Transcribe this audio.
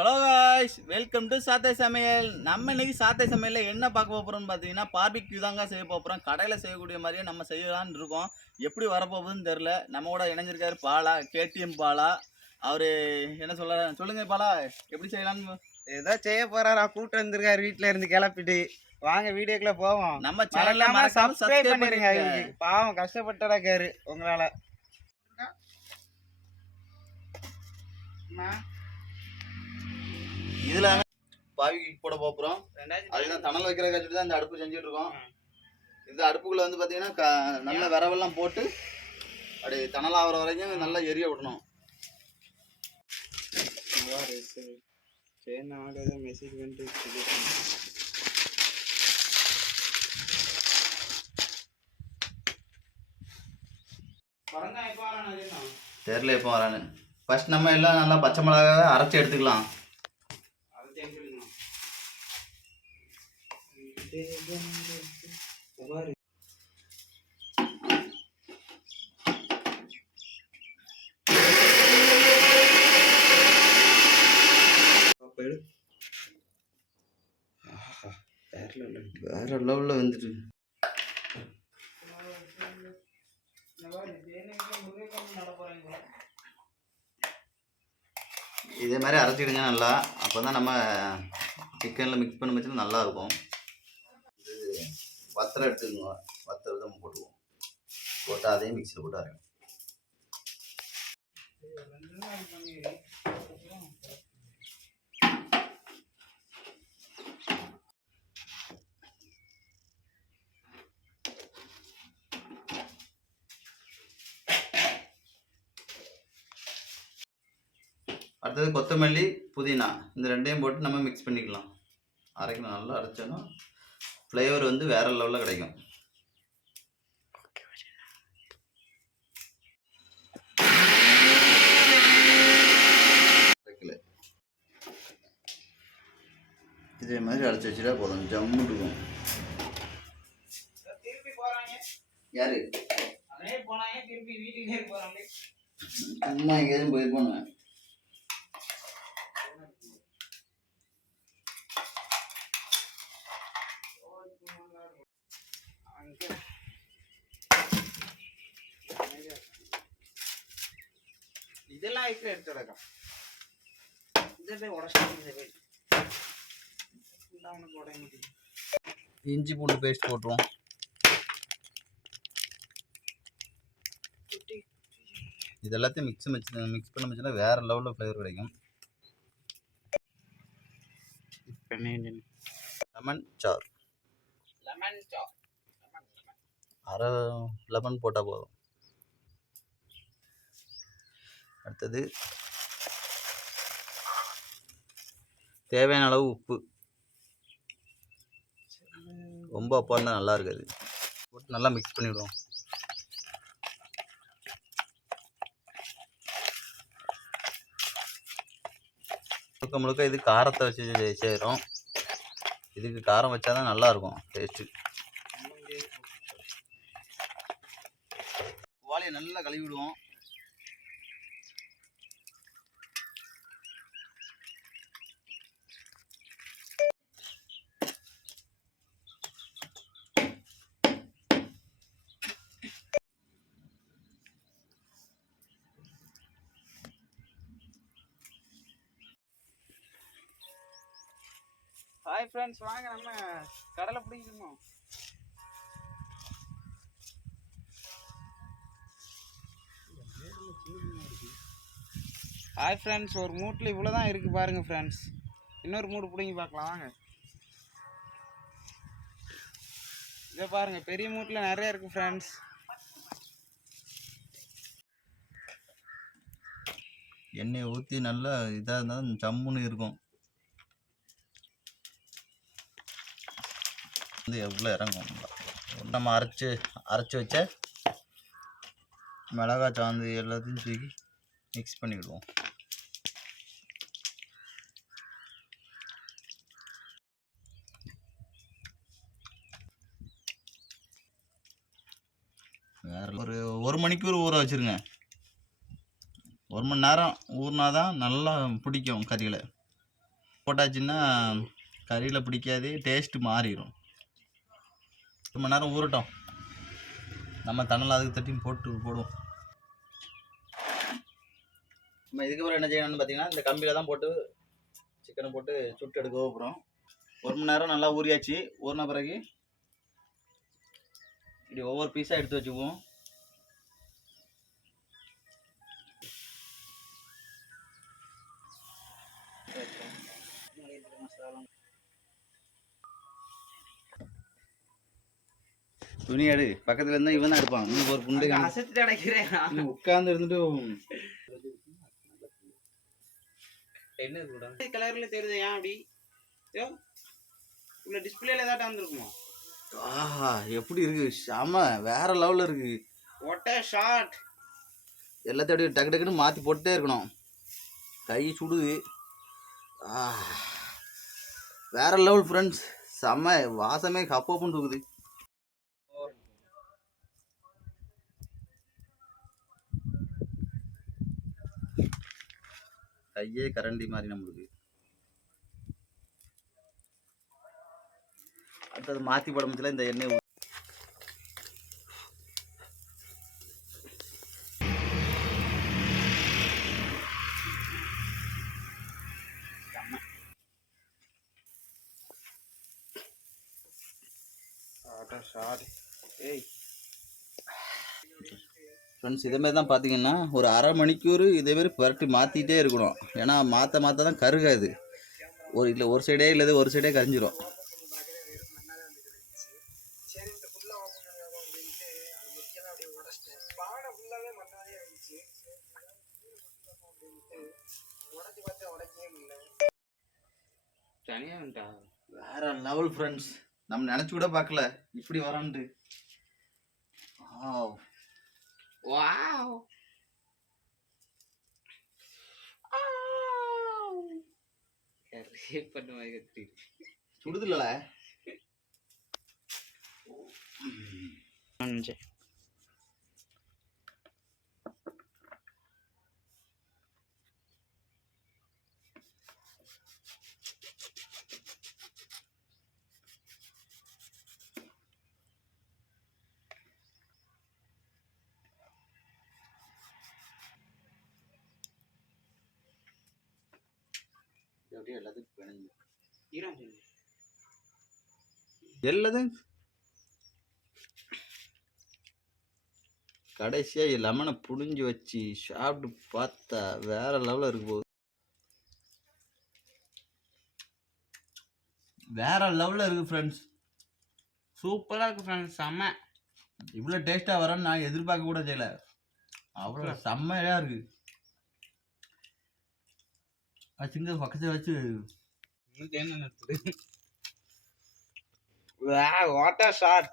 Hello guys, welcome to சாத்தை சமையல். நம்ம இன்னைக்கு சாத்தை சமையலில் என்ன பார்க்க போகிறோம்னு பார்த்தீங்கன்னா, பார்பிக்யூ தாங்க செய்ய போகிறோம். கடையில் செய்யக்கூடிய மாதிரியே நம்ம செய்யலான்னு இருக்கோம். எப்படி வரப்போகுதுன்னு தெரில. நம்ம கூட இணைஞ்சிருக்காரு பாலா, கேடிஎம் பாலா. அவர் என்ன சொல்லுங்க பாலா, எப்படி செய்யலான்னு? ஏதோ செய்ய போறாரா, கூட்டு வந்திருக்காரு வீட்டுல இருந்து கிளப்பிட்டு. வாங்க வீடியோக்குள்ள போவோம். நம்ம சேனல்ல சப்ஸ்கிரைப் பண்ணிருங்க. பாவம் கஷ்டப்பட்டடாக்காரு உங்களால. இதுல பாவிக்கு போட போறோம். அதுதான் தணல் வைக்கிற கட்சிட்டு தான் இந்த அடுப்பு செஞ்சுட்டு இருக்கோம். இந்த அடுப்புக்குள்ள வந்து பாத்தீங்கன்னா நல்ல விரவெல்லாம் போட்டு அப்படி தணல் ஆகிற வரைக்கும் நல்லா எரிய விடணும். தெரியல எப்போ வரான்னு. ஃபர்ஸ்ட் நம்ம எல்லாம் நல்லா பச்சை மிளகாவை அரைச்சி எடுத்துக்கலாம். வேற லெவல்ல வந்துட்டு இதே மாதிரி அரைச்சிடுங்க நல்லா. அப்போ தான் நம்ம சிக்கனில் மிக்ஸ் பண்ண வச்சுன்னா நல்லா இருக்கும். இது வத்தலை எடுத்துக்கோங்க. வத்தல் தான் போட்டுக்குவோம். போட்டு அதையும் மிக்சியில் போட்டு அரைக்கும். அடுத்தது கொத்தமல்லி, புதினா இந்த ரெண்டையும் போட்டு நம்ம மிக்ஸ் பண்ணிக்கலாம். அரைக்கணும். நல்லா அரைச்சோன்னா ஃப்ளேவர் வந்து வேறு லெவலில் கிடைக்கும். இதே மாதிரி அரைச்சி வச்சுட்டா போதும், ஜம்முட்டுக்கும். யாரு சும்மா எங்கேயாச்சும் போயிருப்போங்க. இதெல்லாம் எடுத்துடக்கா. இஞ்சி பூண்டு பேஸ்ட் போட்டுருவோம். இது எல்லாத்தையும் மிக்ஸ் பண்ண வச்சுன்னா வேற லெவலில் ஃப்ளேவர் கிடைக்கும். லெமன் சார், அரை லெமன் போட்டால் போதும். அடுத்தது தேவையான அளவு உப்பு. ரொம்ப அப்பா இருந்தால் நல்லா இருக்காது. போட்டு நல்லா மிக்ஸ் பண்ணிவிடுவோம். முழுக்க முழுக்க இது காரத்தை வச்சு செய்கிறோம். இதுக்கு காரம் வச்சா தான் நல்லாயிருக்கும் டேஸ்ட்டு. வாழையை நல்லா கழுவி விடுவோம். ஹாய் ஃப்ரெண்ட்ஸ், வாங்க நம்ம கடலை பிடிக்கணும். ஹாய் ஃப்ரெண்ட்ஸ், ஒரு மூட்டில் இவ்வளோ தான் இருக்குது பாருங்கள் ஃப்ரெண்ட்ஸ். இன்னொரு மூடு பிடிங்கி பார்க்கலாம் வாங்க. இதை பாருங்கள், பெரிய மூட்டில் நிறைய இருக்குது ஃப்ரெண்ட்ஸ். எண்ணெயை ஊற்றி நல்லா இதாக இருந்தால் ஜம்முன்னு இருக்கும். வந்து எவ்வளோ இறங்கும். நம்ம அரைச்சி வச்ச மிளகாய் சாந்து எல்லாத்தையும் தூக்கி மிக்ஸ் பண்ணிவிடுவோம். வேறு ஒரு மணிக்கூர் ஊற வச்சுருங்க. 1 மணி நேரம் ஊறினா தான் நல்லா பிடிக்கும் கறியில். போட்டாச்சுன்னா கறியில் பிடிக்காது, டேஸ்ட்டு மாறிடும். 1 மணி நேரம் ஊறட்டும், நம்ம தணல் அதுக்கு தட்டின்னு போடுவோம். நம்ம இதுக்கப்புறம் என்ன செய்யணும்னு பார்த்தீங்கன்னா, இந்த கம்பியில் தான் போட்டு சிக்கனை போட்டு சுட்டு எடுக்க போகிறோம். 1 மணி நேரம் நல்லா ஊறியாச்சு. ஊறின பிறகு இப்படி ஒவ்வொரு பீஸாக எடுத்து வச்சுக்குவோம். துணி எடு, பக்கத்துல இருந்தா இவன் தான் எடுப்பான். நீ ஒரு குண்டு அசைச்சிட்டு அடைக்கிறேன். உட்கார்ந்து இருந்துட்டு என்ன கூட கலர்ல தெரியுது. ஏன் அப்படி உள்ள டிஸ்பிளேல ஏதாட்டும் வந்துருக்குமா? ஆஹா, எப்படி இருக்கு, செம வேற லெவல்ல இருக்கு. What a shot. எல்லாத்தையும் டக்கு டக்குன்னு மாத்தி போட்டே இருக்கணும். கை சுடுது. வேற லெவல் ஃப்ரெண்ட்ஸ், செம வாசமே கப்பப்புன்னு தூக்குது. கையே கரண்டி மாதிரி நம்மளுக்கு. அடுத்தது மாற்றி படம்பத்தில் இந்த எண்ணெய் ஃப்ரெண்ட்ஸ், இதேமாரி தான் பார்த்தீங்கன்னா ஒரு அரை மணிக்கூர் இதேமாரி புரட்டி மாற்றிட்டே இருக்கணும். ஏன்னா மாற்ற தான் கருகாது. ஒரு சைடே இல்லை, ஒரு சைடே கரிஞ்சிடும். வேற லெவல் ஃப்ரெண்ட்ஸ், நம்ம நினைச்சு கூட பார்க்கல இப்படி வரான்ட்டு. வாவ். சுடுதுல்ல. எல்லாத்தையும் கடைசியா லெமனை புழிஞ்சு வச்சு சாப்பிட்டு பார்த்தா வேற லெவலில் இருக்கு போகுது. வேற லெவலில் இருக்கு ஃப்ரெண்ட்ஸ், சூப்பரா இருக்கு ஃப்ரெண்ட்ஸ். செம்ம. இவ்வளோ டேஸ்ட்டாக வரேன்னு நான் எதிர்பார்க்க கூட செய்யல. அவ்வளோ செம்மையா இருக்கு. சிங்க பக்கத்தில் வச்சு வாட் a ஷாட்.